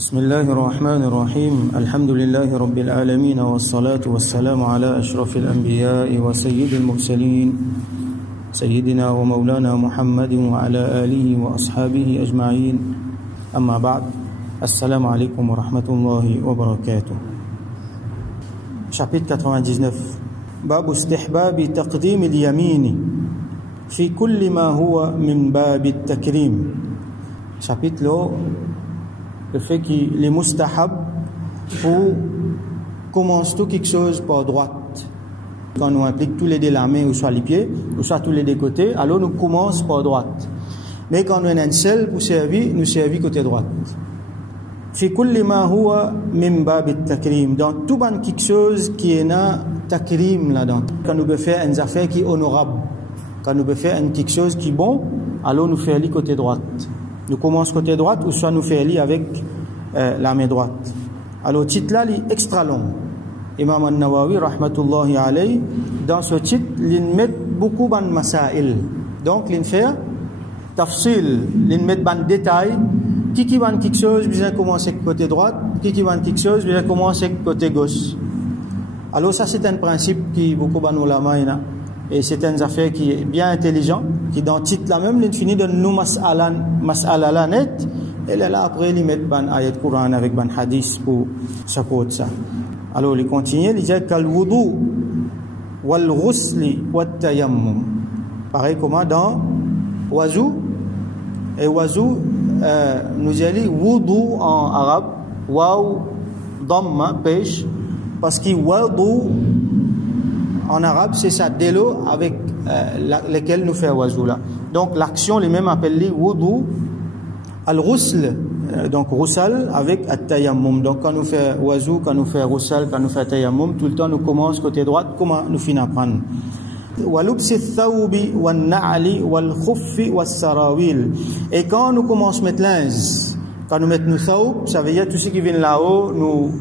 بسم الله الرحمن الرحيم الحمد لله رب العالمين والصلاة والسلام على أشرف الأنبياء وسيد المرسلين سيدنا ومولانا محمد وعلى آله وأصحابه أجمعين أما بعد السلام عليكم ورحمة الله وبركاته. Chapitre 99 باب استحباب تقديم اليمين في كل ما هو من باب التكريم. Chapitre là le fait qu'il est mustahab pour commencer tout quelque chose par droite. Quand on implique tous les deux la main ou soit les pieds ou soit tous les deux côtés, alors nous commençons par droite. Mais quand on a un seul pour servir, nous servir côté droite. Fi kulli ma huwa min bab at-takrim, dans tout ban quelque chose qui est na takrim là-dedans. Quand nous veut faire une affaire qui est honorable, quand nous veut faire quelque chose qui est bon, alors nous faisons côté droite. Nous commençons côté droite ou soit nous faisons avec la main droite. Alors le titre là est extra long. Imam An-Nawawi rahmatullahi alayhi dans ce titre il met beaucoup de masail. Donc il fait tafsil, il met ban détail qui va quelque chose bien commencer côté droite, qui va quelque chose bien commencer côté gauche. Alors ça c'est un principe qui beaucoup de ulama et c'est une affaire qui est bien intelligent, qui dans le titre là même il finit de nous mas'ala la net et là après il met ban ayat Coran avec ban hadith pour supporter ça. Alors il continue, il dit kal wudu wal ghusl wat tayammum. Pareil comme dans wazu et wazu nous allons wudu en arabe waw dhamma pêche parce que wudu en arabe c'est ça de l'eau avec lequel nous fait wazu là. Donc l'action les mêmes appelée wudu al-ghusl donc roussal avec at-tayammum. Donc quand nous fait wazu, quand nous fait roussal, quand nous fait tayammum, tout le temps nous commence côté droite, comment nous finissons apprendre. Walubsi ath-thawbi wan-na'li wal-khuffi was-sarawil. Et quand nous commençons mettre linge, quand nous mettons nos thawb, ça veut dire tout ce qui vient là-haut, nous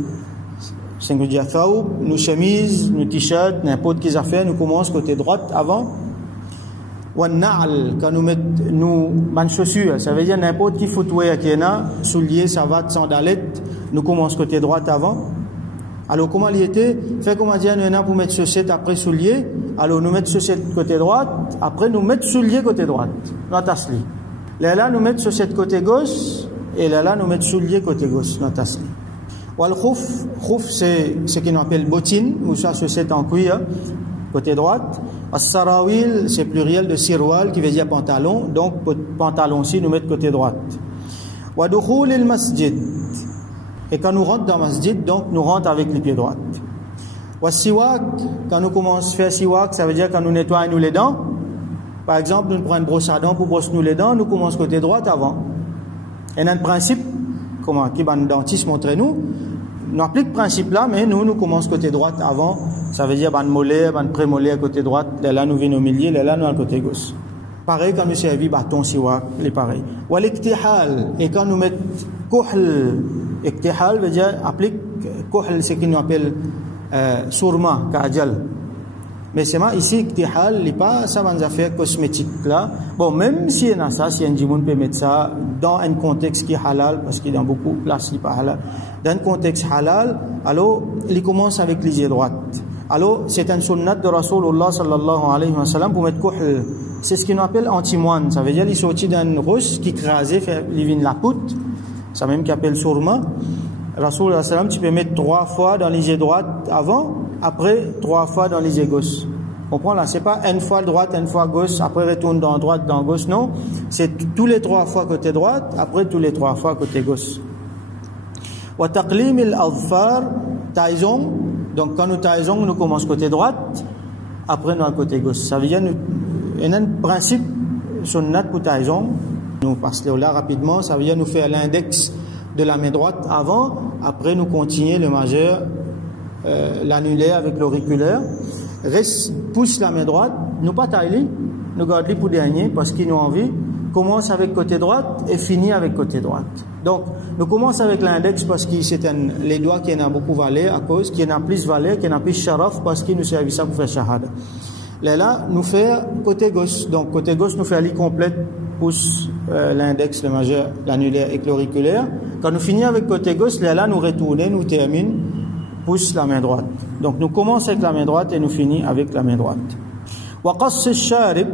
c'est nous dire thawb, nos chemises, nos t-shirts, n'importe quelle affaire, nous commençons côté droite avant. Wan-na'l, quand nous mettons nos chaussures, ça veut dire n'importe qui footwear qui est là, souliers, savates, sandalettes, nous commençons côté droite avant. Alors comment il était? Fait comment dire nous pour mettre chaussettes après souliers, alors nous mettons chaussettes côté droite, après nous mettons souliers côté droite. Notre asli. Là nous mettons chaussettes côté gauche et là nous mettons souliers côté gauche. Notre asli. Wal khuf, khuf c'est ce qu'on appelle bottine ou ça chaussette en cuir côté droite. As-sarawil c'est pluriel de sirwal qui veut dire pantalon, donc pantalon aussi nous mettons côté droite. Wa dukhul al-masjid. Et quand nous rentrons dans le masjid, donc nous rentrons avec les pieds droits. Wa siwak, quand nous commençons à faire siwak, ça veut dire quand nous nettoyons les dents. Par exemple, nous prenons une brosse à dents pour brosser nous les dents, nous commençons côté droit avant. Et dans le principe, comment qui va le dentiste montrer nous applique le principe là, mais nous commençons côté droit avant. Ça veut dire ban molaire, ban prémolaire côté droite, là nous venons au milieu, là nous à côté gauche. Pareil quand nous servons bâton siwak, c'est pareil. Wa l'iktihal, et quand nous mettons kuhl, iktihal veut dire applique kuhl, c'est qu'on appelle surma, kajal. Mais c'est moi ici iktihal, n'est pas ça va nous affaire cosmétique là. Bon, même si il y a ça, si un djimoun peut mettre ça dans un contexte qui est halal, parce qu'il y a beaucoup de places qui n'est pas halal, dans un contexte halal, alors il commence avec les yeux droites. Alors c'est un sunnat de Rasulullah sallallahu alayhi wa sallam pour mettre kuhl. C'est ce qu'on appelle antimoine, ça veut dire il sortit d'un russe qui crasait, il vient de la poutre, ça même qu'on appelle surma. Rasulullah sallam, tu peux mettre 3 fois dans les yeux droites avant, après 3 fois dans les yeux gauche. Comprends là, c'est pas une fois droite, une fois gauche, après retourne dans droite, dans gauche, non. C'est tous les 3 fois côté droite, après tous les 3 fois côté gauche. Wa taqlim al-adfar, taizong. Donc quand nous taizong, nous commençons côté droite, après nous à côté gauche. Ça veut dire il y a un principe sunnat pour taizong. Nous passons là rapidement, ça veut dire nous faire l'index de la main droite avant, après nous continuer le majeur, l'annulaire avec l'auriculaire. Reste, pousse la main droite, nous pas tailler, nous gardons pour dernier parce qu'ils nous envie. Commence avec côté droite et finit avec côté droite. Donc, nous commençons avec l'index parce que c'est les doigts qui en a beaucoup valeur à cause, qui en a plus valeur, qui en a plus sharaf parce qu'il nous servent ça pour faire shahada. Là, nous faire côté gauche. Donc, côté gauche, nous faire l'île complète, pousse l'index, le majeur, l'annulaire et l'auriculaire. Quand nous finissons avec côté gauche, là, nous retournons, nous terminons, pousse la main droite. Donc nous commençons avec la main droite et nous finissons avec la main droite. Wa qass al-sharib,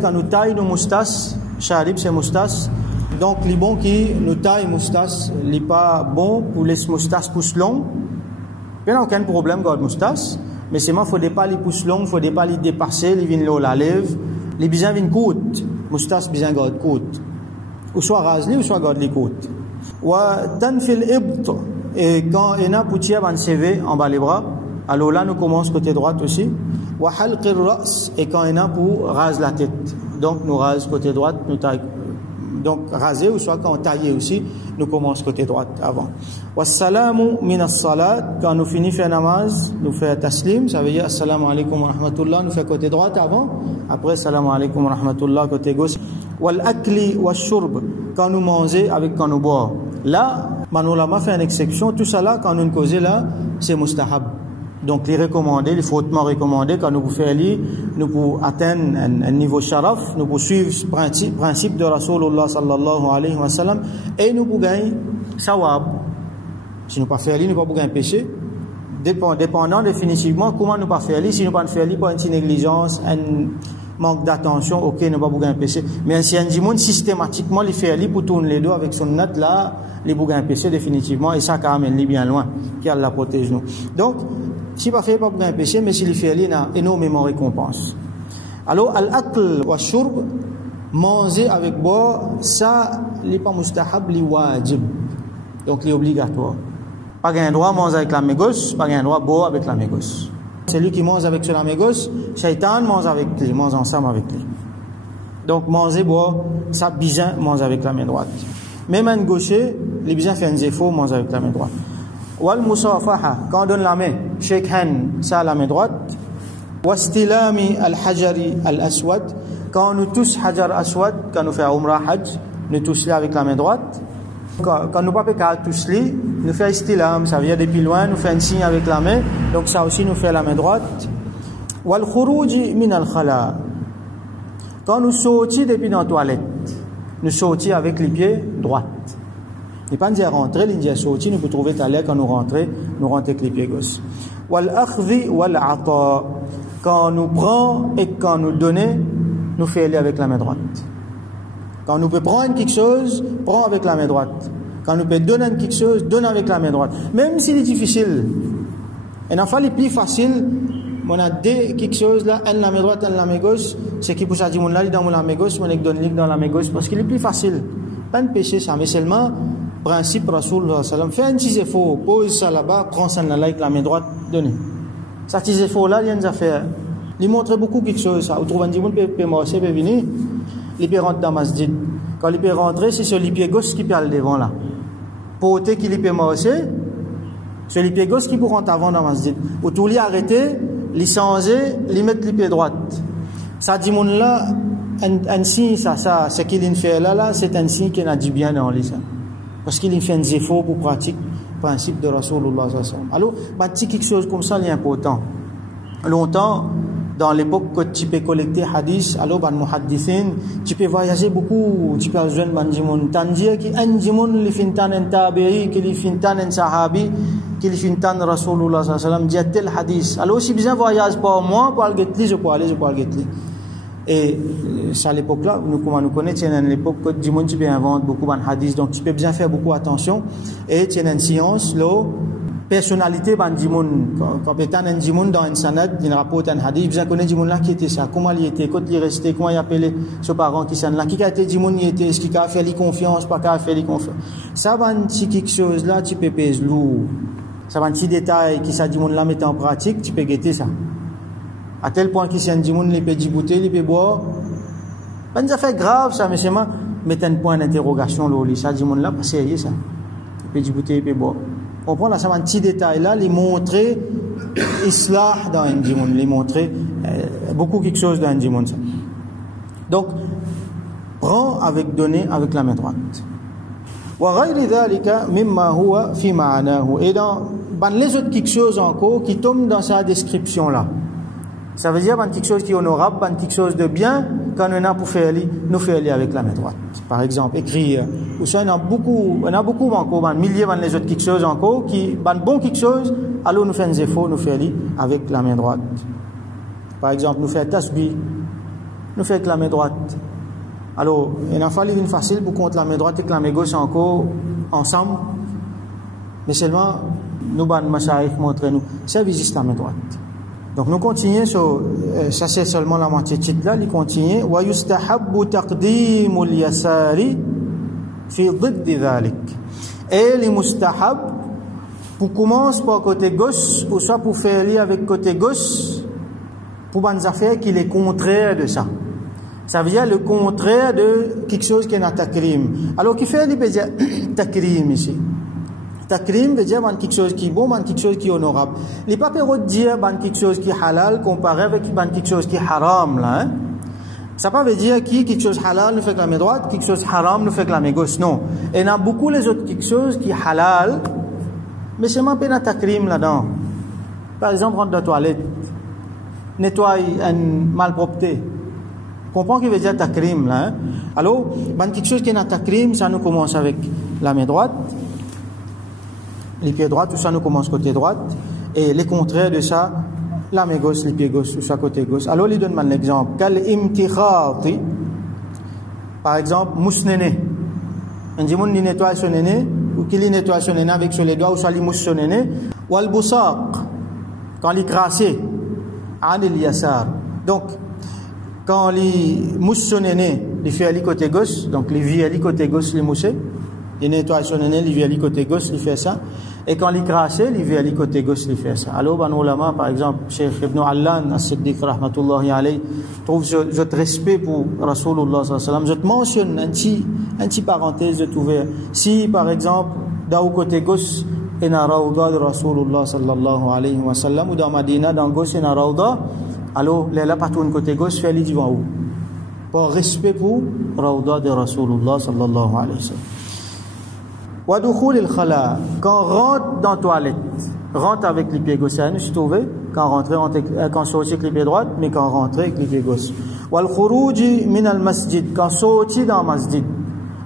quand nous taillons nos moustaches, sharib c'est moustache. Donc les bons qui nous taillent moustache, les pas bon pour les moustaches poussent longs. Il n'y a aucun problème avec les moustaches, mais c'est moi, il ne faut pas les pousser longs, il ne faut pas les dépasser, les vignes la lèvre, les bisins viennent courtes, moustache bisins garde courte. Ou soit rasé ou soit garde les côtes. Wa tanfil ibt, et quand il y a un poutier en CV en bas les bras, alors là nous commençons côté droite aussi. Wa halq ar-ra's, et quand il y a pour raser la tête. Donc nous rase côté droite, nous taille. Donc raser ou soit quand on taille aussi, nous commençons côté droite avant. Wa salamu min as-salat, quand nous finissons faire namaz, nous faisons taslim, ça veut dire assalamu alaikum wa rahmatullah, nous faisons côté droite avant, après assalamu alaikum wa rahmatullah côté gauche. Wal akli wa shurb, quand nous mangeons avec quand nous boire. Là, Manolama fait une exception, tout ça là, quand nous causons là, c'est mustahab. Donc les recommandés, les fortement recommandés, quand nous pouvons faire lire, nous pouvons atteindre un niveau sharaf, nous pouvons suivre le principe de Rasulullah sallallahu alayhi wa sallam, et nous pouvons gagner sawab. Si nous ne pouvons pas faire lire, nous ne pouvons pas gagner péché. Dépendant définitivement comment nous ne pouvons pas faire lire, si nous ne pouvons pas faire lire par une négligence, un manque d'attention, ok, nous ne pouvons pas gagner péché. Mais si un monde systématiquement les fait lire pour tourner les dos avec son note là, les pouvons gagner péché définitivement, et ça quand même bien loin, qu'Allah protège nous. Donc, si pas fait pas pour un péché, mais s'il fait il a énormément de récompense. Alors al-akl wa shurb, manger avec boire, ça n'est pas mustahab, li wajib. Donc il est obligatoire. Pas un droit manger avec la main gauche, pas un droit boire avec la main gauche. Celui qui mange avec la main gauche, shaitan mange avec lui, mange ensemble avec lui. Donc manger boire, ça bizarre mange avec la main droite. Même un gaucher, les bizarres fait un effort mange avec la main droite. Wal musafaha, quand on donne la main, shake hand, ça la main droite. Wastilami al-hajari al-aswad, quand nous touche hajar aswad, quand nous faisons umrah hajj, nous touche avec la main droite. Quand nous ne pouvons pas toucher, nous faisons istilam, ça vient depuis loin, nous faisons un signe avec la main, donc ça aussi nous fait la main droite. Wal khuruji min al-khala, quand nous sortons depuis dans la toilette, nous sortons avec les pieds droits. Il n'est pas dire rentrer, il dit sortir, nous pouvons trouver à l'air quand nous rentrons avec les pieds gauches. Wal akhdhi wal ata, quand nous prenons et quand nous donnons, nous faisons aller avec la main droite. Quand nous pouvons prendre quelque chose, prends avec la main droite. Quand nous pouvons donner quelque chose, donne avec la main droite. Même s'il est difficile. Et en fait, le plus facile, on a deux quelque chose là, un la main droite, un la main gauche, c'est qui pour ça dit mon là dans la main gauche, on donne dans la main gauche parce qu'il est plus facile. Pas de péché ça, mais seulement principe Rasulullah sallam, fais un petit effort, pose ça là-bas, prends ça là avec la main droite, donnez. Ça petit effort là, il y a une affaire. Il montre beaucoup quelque chose ça. Vous trouvez un dimanche peut marcher, peut venir, il peut rentrer dans la masjid. Quand il peut rentrer, c'est sur le pied gauche qui peut aller devant là. Pour ôter qu'il peut marcher, sur le pied gauche qui peut rentrer avant dans la masjid. Ou tout lui arrêter, lui changer, lui mettre le pied droit. Ça dimanche là, un signe ça, ce qu'il fait là, c'est un signe qu'il a dit bien dans lui ça. Parce qu'il fait des efforts pour pratiquer le principe de Rasulullah sallallahu alayhi wa sallam. Alors, bâtir quelque chose comme ça, c'est important. Longtemps, dans l'époque que tu peux collecter hadith, alors, ban muhaddithin, tu peux voyager beaucoup, tu peux rejoindre ban jimoun. Tandir qui un jimoun, li fintan en tabi'i, qui li fintan en sahabi, qui li fintan Rasulullah sallallahu alayhi wa sallam, dit tel hadith. Alors, si besoin voyage par moi, pour aller getli, je peux aller getli. Et c'est à l'époque là, nous connaissons, c'est à l'époque que du monde tu peux inventer beaucoup de hadiths, donc tu peux bien faire beaucoup attention. Et tu as une science, la personnalité du monde, quand tu as un monde dans une sanad, il rapporte un hadith, tu connais du monde là qui était ça, comment il était, quand il restait, comment il appelait ses parents qui sont là, qui a été du monde, est-ce qu'il a fait les confiance, pas qu'il a fait les confiance. Ça va un petit quelque chose là, tu peux peser lourd. Ça va un petit détail qui ça du monde là mettre en pratique, tu peux guetter ça. À tel point qu'il y a un monde qui peut débouter, il peut boire. Ben, ça fait grave, ça, mais c'est moi, mettre un point d'interrogation, là, ça, du monde là, pas sérieux, ça. Il peut débouter, il peut boire. On prend là, ça, un petit détail là, les montrer, islah dans un monde, les montrer, beaucoup quelque chose dans un monde, ça. Donc, prends avec donner avec la main droite. وغير ذلك مما هو في معناه. Et dans les autres quelque chose encore qui tombent dans sa description là. Ça veut dire quelque chose qui est honorable, quelque chose de bien, quand on a pour faire aller, nous faire aller avec la main droite. par exemple, écrire. Ou ça, il y en a beaucoup encore, milliers de les autres quelque chose encore, qui, bon quelque chose, alors nous faisons des efforts, nous faisons avec la main droite. Par exemple, nous faisons tasbih, nous faisons avec la main droite. Alors, il a fallu une facile pour contre la main droite et la main gauche encore ensemble. Mais seulement, nous, Mashaïk, montrez-nous, c'est juste la main droite. Donc, nous continuons sur, ça c'est seulement la moitié de titre là, il continue. وَيُسْتَحَبُّ تَقْدِيمُ الْيَسَارِ فِي ضِدِّ ذَلِكَ. Et les mustahab, pour commencer par côté gauche, ou soit pour faire lire avec côté gauche, pour bonnes affaires qui est contraire de ça. Ça veut dire le contraire de quelque chose qui est un takrim. Alors, qui fait, il peut dire takrim ici. Takrim veut dire quelque chose qui est bon, quelque chose qui est honorable. Il n'est pas permis de dire quelque chose qui est halal comparé avec quelque chose qui est haram. Là, hein? Ça ne veut pas dire que quelque chose halal nous fait que la main droite, quelque chose haram nous fait que la main gauche. Non. Et il y a beaucoup les autres quelque chose qui est halal, mais c'est même pas un takrim là-dedans. Par exemple, rentrer dans la toilette, nettoyer une malpropreté. Comprends qu'il veut dire takrim là. Hein? Alors, quelque chose qui est un takrim, ça nous commence avec la main droite. Les pieds droits, tout ça nous commence côté droite, et les contraires de ça, la main gauche, les pieds gauche, tout ça côté gauche. Alors, il donne un exemple. Kal imtikhati, par exemple, mousse néné. On dit, il nettoie son néné, ou qu'il nettoie son néné avec sur les doigts, ou soit il mousse son néné, ou al bousaq, quand il crassé, anil yasar. Donc, quand il mousse son néné, il fait aller côté gauche, donc il vit aller côté gauche, les mousser. Il nettoie son néné, il vit aller côté gauche, il fait ça. Et quand il crasse, il vit aller côté gauche, il fait ça. Alors, ben, ulama, par exemple, Cheikh Ibn Allan, As-Siddiq, rahmatullahi alayhi, trouve je respect pour Rasulullah, sallallahu alayhi wa sallam. Je te mentionne un petit parenthèse de ouvert. Si, par exemple, dans le côté gauche, il y a un rawda de Rasulullah, sallallahu alayhi wa sallam, ou dans Madina, dans gauche, il y a un rawda, alors, là, pas tout le côté gauche, fait aller devant vous. Par respect pour rawda de Rasulullah, sallallahu alayhi wa sallam. Wadukhul al-khala, quand on rentre dans la toilette, rentre avec les pieds gauches, nous trouvé, quand on sortit avec les pieds droits, mais quand on rentre avec les pieds gauches. Wal khuruji min al-masjid, quand on sortit dans le masjid,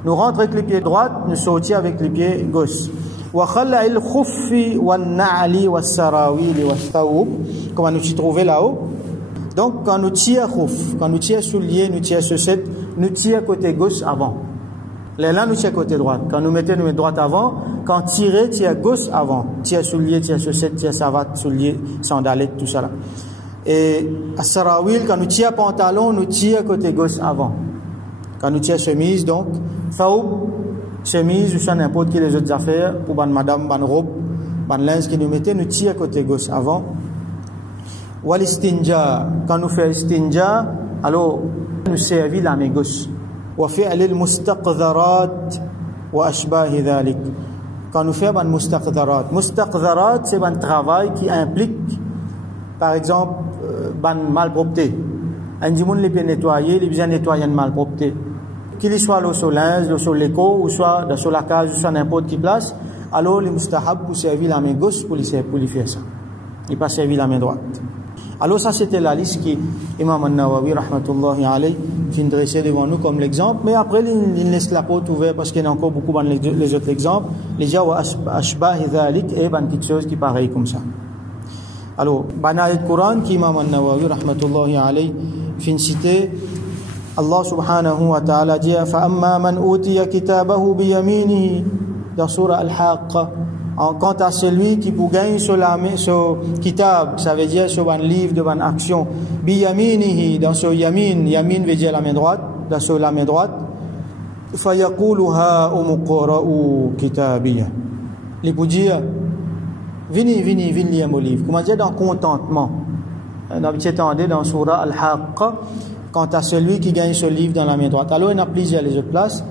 nous rentrons avec les pieds droits, nous sortons avec les pieds gauches. Wa khala al-khuffi wal-na'li was-sarawili was-thawb, comment nous trouvé là-haut. Donc, quand nous tirons khuf, quand nous tirons souliers, nous tirons chaussettes, nous tirons côté gauche avant. Là, nous tirons côté droit. Quand nous mettons droite avant, quand tirer, tire gauche avant. Tire soulier, tire chaussette, tire savate, soulier, sandalette, tout ça là. Et à sarawil, quand nous tirons pantalon, nous tirons côté gauche avant. Quand nous tirons chemise, donc, thawb, chemise, ou ça n'importe quelle les autres affaires, ou ban madame, ban robe, ban linge qui nous mettons, nous tirons côté gauche avant. Wal istinja, quand nous faisons istinja, alors, nous servons la main gauche. وفعل المستقذرات وأشباه ذلك. Quand nous faisons un mustaqdharat, c'est un travail qui implique, par exemple, une malpropreté. Un dimanche, les pieds nettoyés, les bien nettoyer une malpropreté. Qu'il soit sur linge, sur l'écho, ou soit sur la case, ou sur n'importe quelle place, alors les mustahab pour servir la main gauche pour les faire ça. Et pas servir la main droite. Alors ça c'était la liste qui Imam An-Nawawi rahmatullahi alayhi qui dressait devant nous comme l'exemple, mais après il laisse la porte ouverte parce qu'il y a encore beaucoup les autres exemples, les gens wa ashbah dhalik et quelque chose qui pareil comme ça. Alors banal le Coran qui Imam An-Nawawi rahmatullahi alayhi fin cité Allah subhanahu wa ta'ala dit fa amma man utiya kitabahu bi yaminihi dans surah Al-Haqqa. Quant à celui qui pour gagner sur kitab, ça veut dire sur un livre de une action, bi yaminihi, dans ce yamin veut dire la main droite, dans ce la main droite, fa yaquluha umqra'u kitabiyya. Il peut dire, venez lire mon livre. Comment dire dans contentement. Dans surah Al-Haqqa, quant à celui qui gagne ce livre dans la main droite. Alors il y a plusieurs les autres places.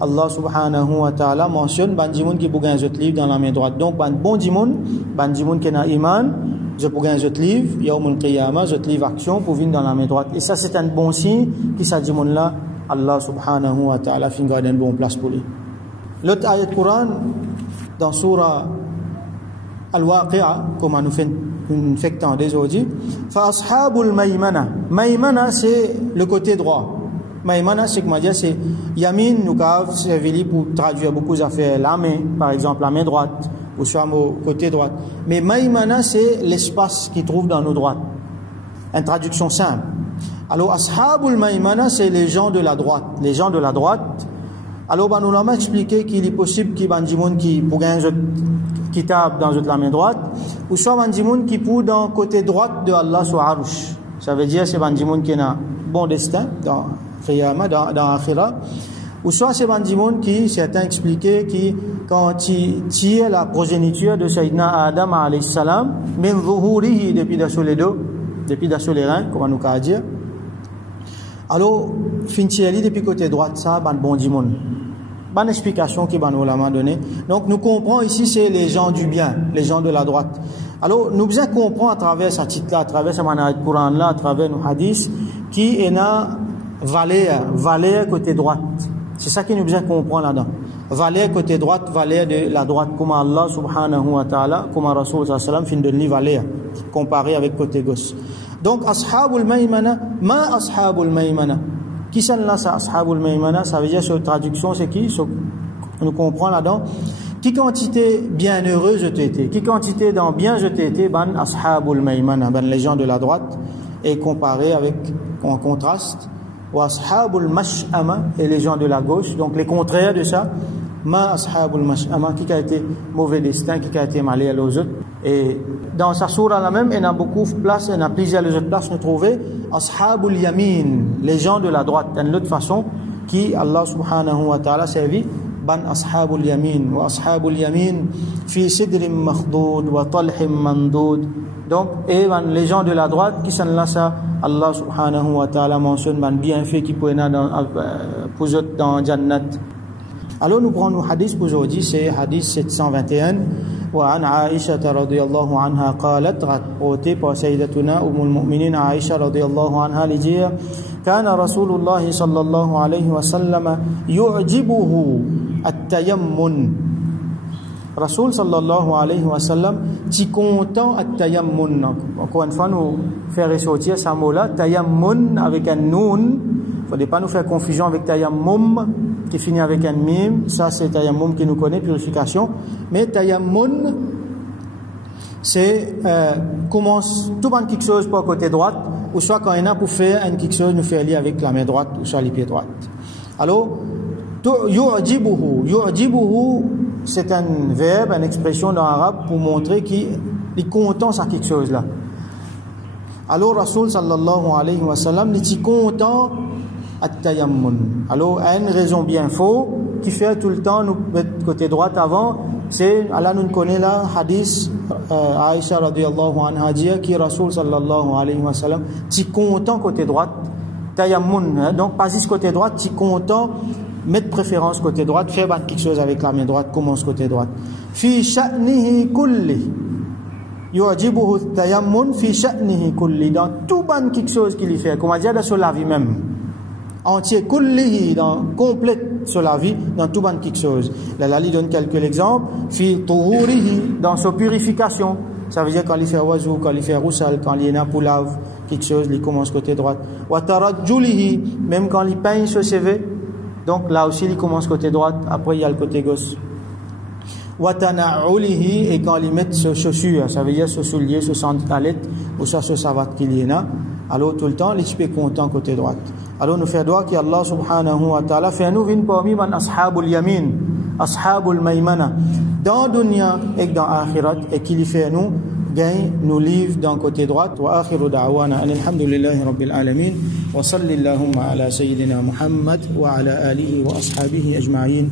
Allah subhanahu wa ta'ala mentionne ban dimoun qui pour gagner un livre dans la main droite. Donc ban bon dimoun qui n'a iman, je pour gagner un livre, yawmul qiyamah, un livre action pour venir dans la main droite. Et ça c'est un bon signe qui ça dimoun là Allah subhanahu wa ta'ala fin garder une bonne place pour lui. L'autre ayat Coran dans surah Al-Waqi'a, comme nous fait aujourd'hui, fa ashabul maymana. Maymana c'est le côté droit. Maïmana, c'est comment dire, c'est Yamin, nous avons servi pour traduire beaucoup d'affaires. La main, par exemple, la main droite, ou soit au côté droit. Mais Maïmana, c'est l'espace qui trouve dans nos droites. Une traduction simple. Alors, Ashabul Maïmana, c'est les gens de la droite. Les gens de la droite. Alors, nous l'avons expliqué qu'il est possible qu'il y ait des gens qui, pour gagner un kitab dans la main droite, ou soit des gens qui pour dans le côté droit de Allah sur Arush. Ça veut dire que c'est des gens qui ont un bon destin dans Akhira. Ou soit c'est des gens qui, certains expliquaient, qui, quand ils tirent la progéniture de Sayyidina Adam alayhi salam, min zuhurihi depuis d'assaut les dos, depuis d'assaut les reins, comment nous qu'à dire. Alors, fintieli depuis côté droit, ça, ban bon dimon. Bonne explication qui ban ulama donné. Donc, nous comprenons ici, c'est les gens du bien, les gens de la droite. Alors, nous besoin comprendre à travers ce titre-là, à travers ce manat Coran-là, à travers nos hadiths, qui est na valeur côté droite. C'est ça qui nous besoin comprendre là-dedans. Valeur côté droite, valeur de la droite, comme Allah subhanahu wa ta'ala, comme Rasul sallallahu alayhi wa sallam, fin de li valeur, comparé avec côté gauche. Donc, Ashabul Maïmana, ma Ashabul Maïmana. Qui sont là, ça, Ashabul Maïmana? Ça veut dire, sur traduction, c'est qui? Nous comprenons là-dedans. Qui quantité bienheureuse je t'ai été? Qui quantité dans bien je t'ai été? Ban Ashabul Maïmana, ban les gens de la droite, et comparé avec, en contraste, ou Ashabul Mash'ama, et les gens de la gauche. Donc, les contraires de ça. Ma Ashabul Mash'ama, qui a été mauvais destin, qui a été malé à l'autre. Et dans sa sourate là même, il y a beaucoup de places, il y a plusieurs autres places, nous trouvons Ashabul Yamin, les gens de la droite, d'une autre façon, qui Allah subhanahu wa ta'ala servi, ban Ashabul Yamin, wa Ashabul Yamin, fi sidrim makhdoud, wa talhim mandoud. Donc, et les gens de la droite, qui sont là, ça, Allah subhanahu wa ta'ala mentionne, ban bienfait qui peut être dans Jannat. Alors nous prenons le hadith pour aujourd'hui, c'est hadith 721. وعن عائشة رضي الله عنها قالت رأتي سيدتنا أم المؤمنين عائشة رضي الله عنها لجيه كان رسول الله صلى الله عليه وسلم يعجبه التيمم رسول صلى الله عليه وسلم تي content التيمم. Encore une fois nous faire ressortir ce mot-là tayammum avec un noun. Il ne faut pas nous faire confusion avec tayammum qui finit avec un mim. Ça c'est tayammum qui nous connaît, purification. Mais tayammum, c'est commence tout dans quelque chose par côté droite, ou soit quand il y en a pour faire quelque chose, nous faire lier avec la main droite ou soit les pieds droits. Alors, yu'jibuhu, c'est un verbe, une expression dans l'arabe pour montrer qu'il est content sur quelque chose là. Alors, Rasul sallallahu alayhi wa sallam, il est content at-tayammum. Alors, une raison bien faux qui fait tout le temps nous mettre côté droit avant, c'est Allah nous connaît là hadith Aïcha radiyallahu anha dit qui Rasul sallallahu alayhi wa sallam ti content côté droite tayammum, hein? Donc pas juste côté droite, ti content mettre préférence côté droite, faire quelque chose avec la main droite, commence côté droite. Fi sha'nihi kulli yu'jibuhu at-tayammum fi sha'nihi kulli, dans tout ban quelque chose qu'il y fait, comment dire dans la vie même entier, kullihi, dans complète sur la vie, dans tout ban quelque chose. La Lali donne quelques exemples. Fi tuhurihi, dans sa purification. Ça veut dire quand il fait wazou, quand il fait roussal, quand il est pour lave quelque chose, il commence côté droite. Wa tarajjulihi, même quand il peigne ce CV. Donc là aussi, il commence côté droite. Après, il y a le côté gauche. Wa tana'ulihi, et quand il met ce chaussure, ça veut dire ce soulier, ce sandalette, ou ça, ce savate qu'il y a. Alors tout le temps, il est content côté droite. Alors nous faisons doigt qu'Allah subhanahu wa ta'ala fait nous venir parmi man ashabul yamin, ashabul maymana, dans dunya et dans akhirat, et qu'il fait nous gagne nous livre dans côté droite. Wa akhiru da'wana alhamdulillahi rabbil alamin wa sallallahu ala sayyidina Muhammad wa ala alihi wa ashabihi ajma'in.